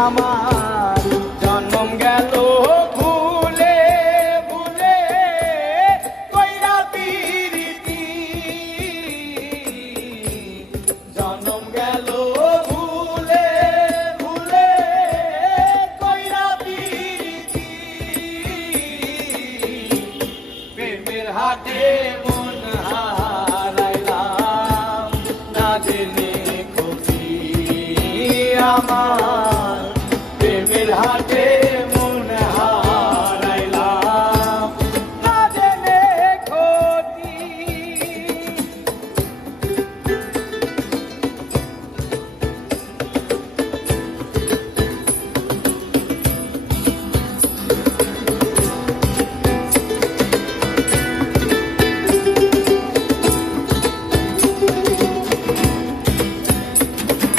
আমার জন্ম গেল ভুলে ভুলে কইরা পিরিতি জন্ম গেল ভুলে ভুলে কইরা পিরিতি প্রেমের হাতে মন হারাইলাম না জেনে ক্ষতি আমার প্রেমের হাতে মন হারাইলাম না জেনে ক্ষতি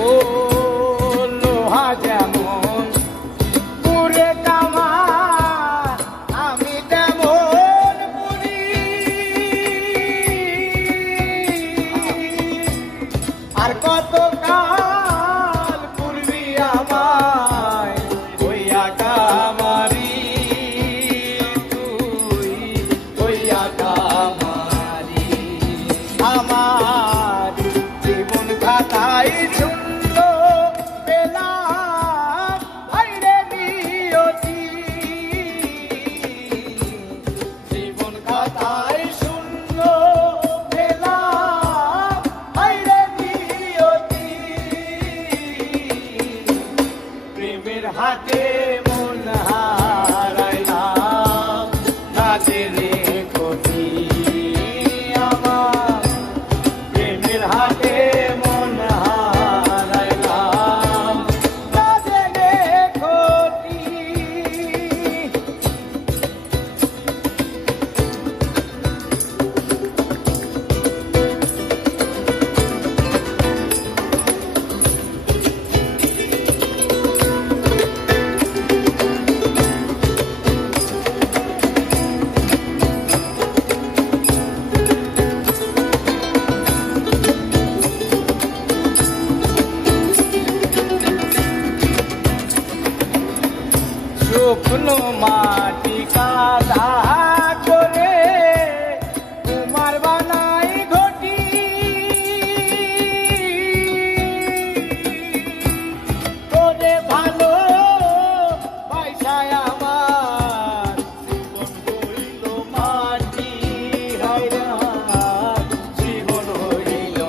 ও লোহা যেমন পুরে কামার আমি তেমন পুরি আর কত কাল পূর্বি আমায় হইয়া কামারি তুই হইয়া কামারি আমার জীবন খাতায় শূন্য পেলাম ভাইরে নিয়তি জীবন খাতায় শূন্য পেলাম ভাইরে নিয়তি প্রেমের হাতে মন হারাইলাম না জেনে ক্ষতি আমার প্রেমের হাতে মন হারাইলাম না জেনে ক্ষতি শুকনো মাটি কাদা করে কুমার বানাই ঘটি তোরে ভালো পয়সায় আমার জীবন হইল মাটি হায়রান জীবন হইল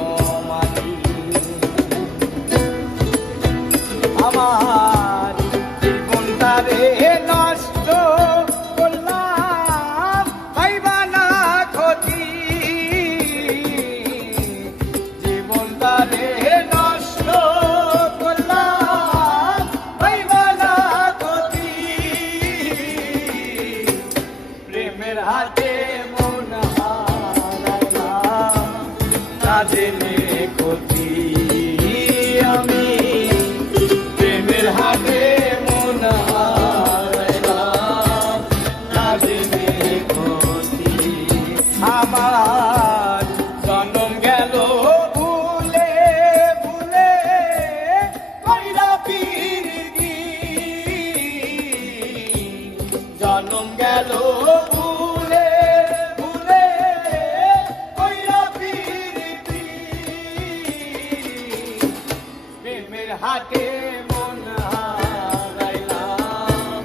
মাটি আমার জীবনটারে নষ্ট করলাম পাইবা না ক্ষতি জীবনটারে নষ্ট করলাম পাইবা না ক্ষতি প্রেমের হাতে মন হারাইলাম না জেনে ক্ষতি আমি প্রেমের হাতে মন হারাইলাম না জেনে ক্ষতি আমার জন্ম গেল ভুলে ভুলে কইরা পিরিতি জন্ম গেল ভুলে ভুলে কইরা পিরিতি প্রেমের হাতে মন হারাইলাম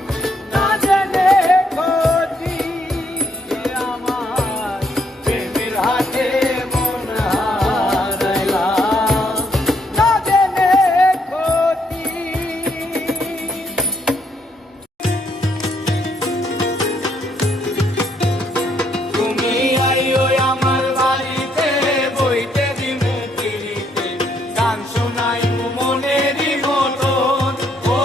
না জেনে ক্ষতি আমার প্রেমের হাতে মন হারাইলাম না জেনে ক্ষতি তুমি আইও আমার বাড়িতে বইতে দিমু পিরিতে গান শোনাইমু মনেরই মতন ও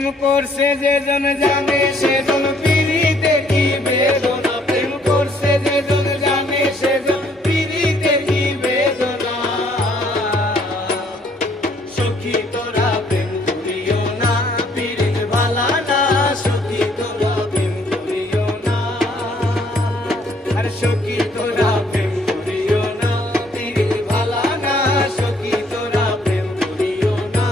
প্রেম করছে যেজন জানে সেজন পিরিতে কি বেদনা, প্রেম করছে যেজন জানে সেজন পিরিতে কি বেদনা। সখী তোরা প্রেম করিও না, পিরিত ভালা না, সখী তোরা প্রেম করিও না। আর সখী তোরা প্রেম করিও না, পিরিত ভালা না, সখী তোরা প্রেম করিও না।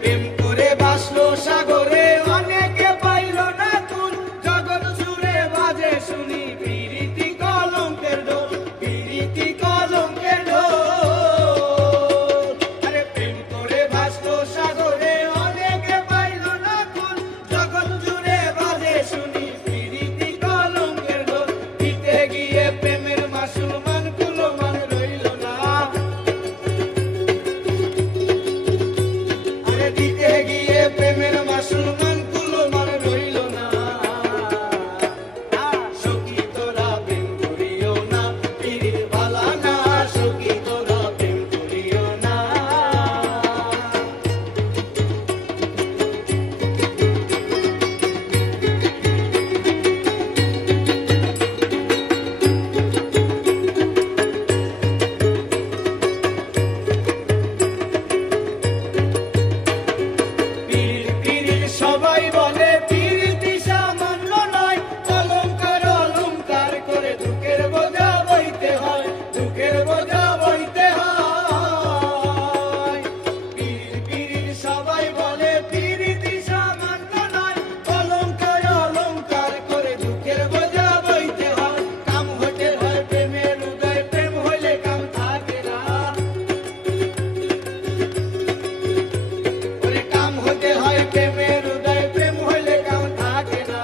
প্রেম করে ভাসলো সাগরে, অনেকে পাইল না কুল, জগৎ জুড়ে বাজে শুনি পিরিতি কলঙ্কের ঢোল, পিরিতি কলঙ্কের ঢোল। আরে প্রেম করে ভাসলো সাগরে, অনেকে পাইল না কুল, জগৎ জুড়ে বাজে শুনি পিরিতি কলঙ্কের ঢোল। দিতে গিয়ে প্রেমের মাসুল মান কুলো মান রইল না, আরে দিতে গিয়ে প্রেমের মাসুল মান কুলো মান রইল না। সখী তোরা প্রেম করিও না, পিরিত ভালা না, সখী তোরা প্রেম করিও না। পিরিত পিরিত সবাই বলে, পিরিতি সামান্য নয়, অলংকার অলংকার করে দুঃখের বোঝা বইতে হয়, দুঃখের বোঝা বইতে হয়। পিরিত পিরিত সবাই বলে, পিরিতি সামান্য নয়, অলংকার অলংকার করে দুঃখের বোঝা বইতে হয়। কাম হতে হয় প্রেমের উদয়, প্রেম হইলে কাম থাকে না, ওরে কাম হতে হয় প্রেমের উদয়, প্রেম হইলে কাম থাকে না।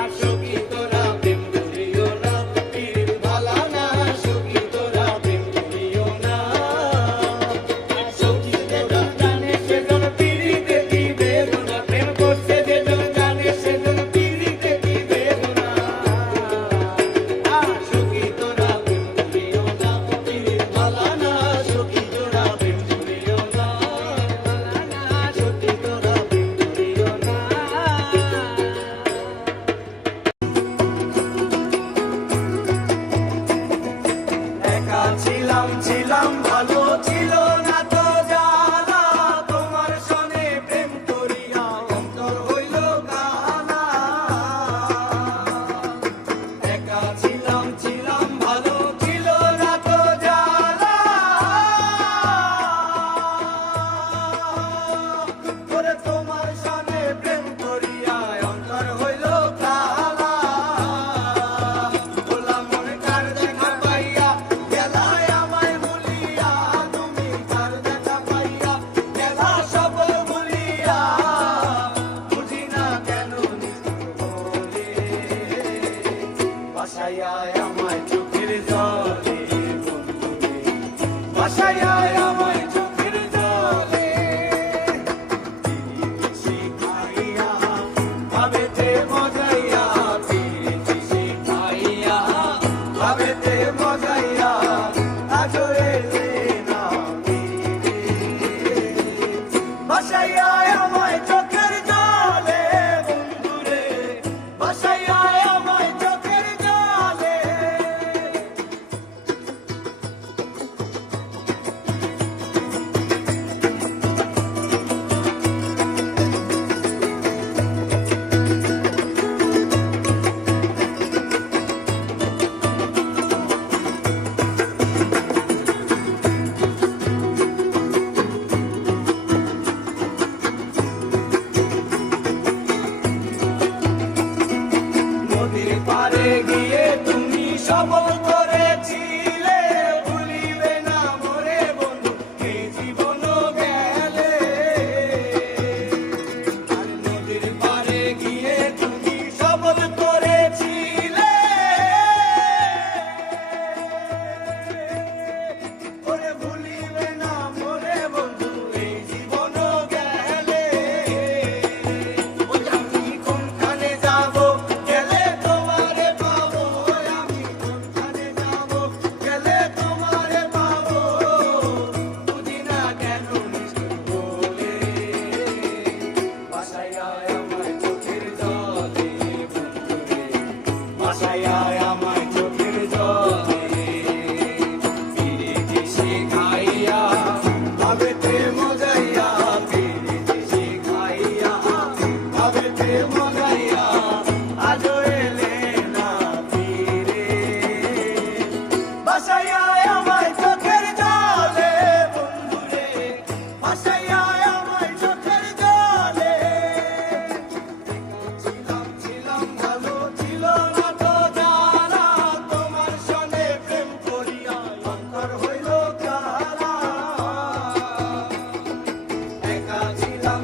আর সখী তোরা প্রেম করিও না, পিরিত ভালা না, সখী তোরা প্রেম করিও না। আর সখী যেজন জানে সেজন পিরিতে কি বেদনা, প্রেম করছে যেজন জানে সেজন পিরিতে কি বেদনা। আর সখী তোরা প্রেম করিও না, পিরিত ভালা না, সখী তোরা প্রেম করিও না। সখী তোরা প্রেম করিও না। একা ছিলাম ছিলাম ভালো ছিল না তো জ্বালা, তোমার সনে প্রেম করিয়া অন্তর হইল কালা। একা ছিলাম ছিলাম ভালো ছিল না তো জ্বালা, ওরে তোমার সনে প্রেম করিয়া অন্তর হইল কালা। খোলা মন কার দেখা পাইয়া গেলায় আমায় ভুলিয়া, তুমি কার দেখা পাইয়া গেলা সব ভুলিয়া। বুঝি না কেন বলে বাসায়া আমায় চোখের জলে, বন্ধুরে বাসায়া আমায় চোখের জলে। পিরিতি শিখাইয়া ভাবেতে মজাইয়া, পিরিতি শিখাইয়া ভাবেতে মজাইয়া, আজো এলে না ফিরে। বাসাইয়া আমায় চোখের জলে, বন্ধুরে বাসাইয়া আমায় চোখের জলে। ভাসাইয়া আমায় চোখের জলে। ছিলাম ভালো ছিল না তো জ্বালা, তোমার সনে প্রেম করিয়া অন্তর হইল কালা। একা ছিলাম